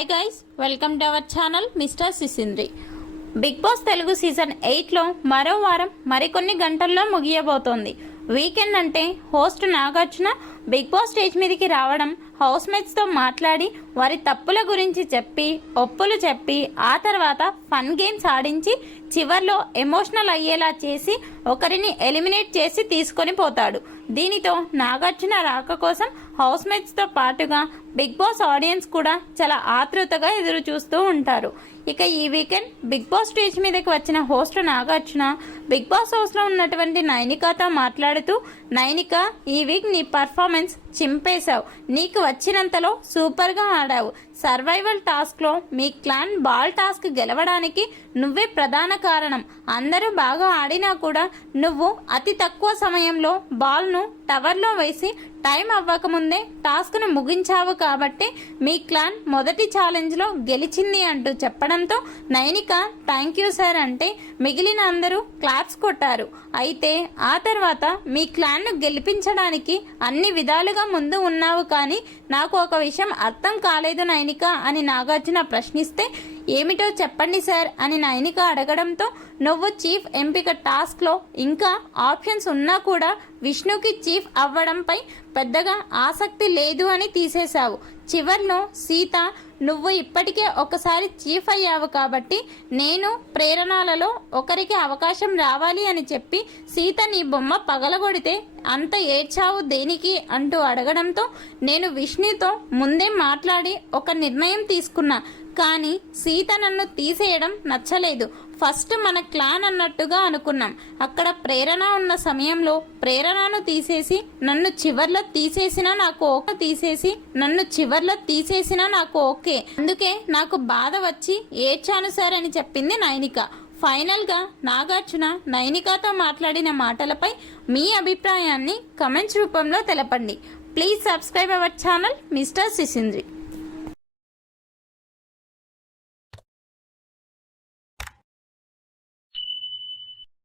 Hi guys, welcome to our channel mister Sisindri. Bigg Boss Telugu season 8లో మరో వారం మరికొన్ని గంటల్లో ముగియబోతోంది. వీకెండ్ అంటే host Nagarjuna Bigg Boss stage మీదకి రావడం, హౌస్ మేట్స్తో మాట్లాడి వారి తప్పుల గురించి చెప్పి ఒప్పులు చెప్పి ఆ తర్వాత ఫన్ గేమ్స్ ఆడించి చివర్లో ఎమోషనల్ అయ్యేలా చేసి ఒకరిని ఎలిమినేట్ చేసి తీసుకొని పోతాడు. దీనితో నాగార్జున రాక కోసం హౌస్ మేట్స్తో పాటుగా బిగ్ బాస్ ఆడియన్స్ కూడా చాలా ఆతృతగా ఎదురు చూస్తూ ఉంటారు. ఇక ఈ వీకెండ్ బిగ్ బాస్ స్టేజ్ మీదకి వచ్చిన హోస్ట్ నాగార్జున బిగ్ బాస్ హౌస్లో ఉన్నటువంటి నైనికాతో మాట్లాడుతూ, నైనిక, ఈ వీక్ నీ పర్ఫార్మెన్స్ చింపేశావు, నీకు వచ్చినంతలో సూపర్గా ఆడావు. సర్వైవల్ టాస్క్లో మీ క్లాన్ బాల్ టాస్క్ గెలవడానికి నువ్వే ప్రధాన కారణం. అందరూ బాగా ఆడినా కూడా నువ్వు అతి తక్కువ సమయంలో బాల్ను టవర్లో వేసి టైం అవ్వకముందే టాస్క్ను ముగించావు కాబట్టి మీ క్లాన్ మొదటి ఛాలెంజ్లో గెలిచింది అంటూ చెప్పడంతో నైనిక థ్యాంక్ యూ సార్ అంటే మిగిలిన అందరూ క్లాప్స్ కొట్టారు. అయితే ఆ తర్వాత మీ క్లాన్ను గెలిపించడానికి అన్ని విధాలుగా ముందు ఉన్నావు, కానీ నాకు ఒక విషయం అర్థం కాలేదు నైనిక అని నాగార్జున ప్రశ్నిస్తే, ఏమిటో చెప్పండి సార్ అని నైనిక అడగడంతో, నువ్వు చీఫ్ ఎంపిక టాస్క్లో ఇంకా ఆప్షన్స్ ఉన్నా కూడా విష్ణుకి చీఫ్ అవ్వడంపై పెద్దగా ఆసక్తి లేదు అని తీసేశావు. చివర్లో సీత, నువ్వు ఇప్పటికే ఒకసారి చీఫ్ అయ్యావు కాబట్టి నేను ప్రేరణలలో ఒకరికి అవకాశం రావాలి అని చెప్పి సీత నీ బొమ్మ పగలగొడితే అంత ఏడ్చావు దేనికి అంటూ అడగడంతో, నేను విష్ణుతో ముందే మాట్లాడి ఒక నిర్ణయం తీసుకున్నా, కానీ సీత నన్ను తీసేయడం నచ్చలేదు. ఫస్ట్ మన క్లాన్ అన్నట్టుగా అనుకున్నాం. అక్కడ ప్రేరణ ఉన్న సమయంలో ప్రేరణను తీసేసి నన్ను చివర్లో తీసేసినా నాకు ఓకే. అందుకే నాకు బాధ వచ్చి ఏడ్చాను సార్ అని చెప్పింది నైనిక. ఫైనల్గా నాగార్జున నైనికాతో మాట్లాడిన మాటలపై మీ అభిప్రాయాన్ని కమెంట్స్ రూపంలో తెలపండి. Please subscribe our channel mister సిసింద్రి.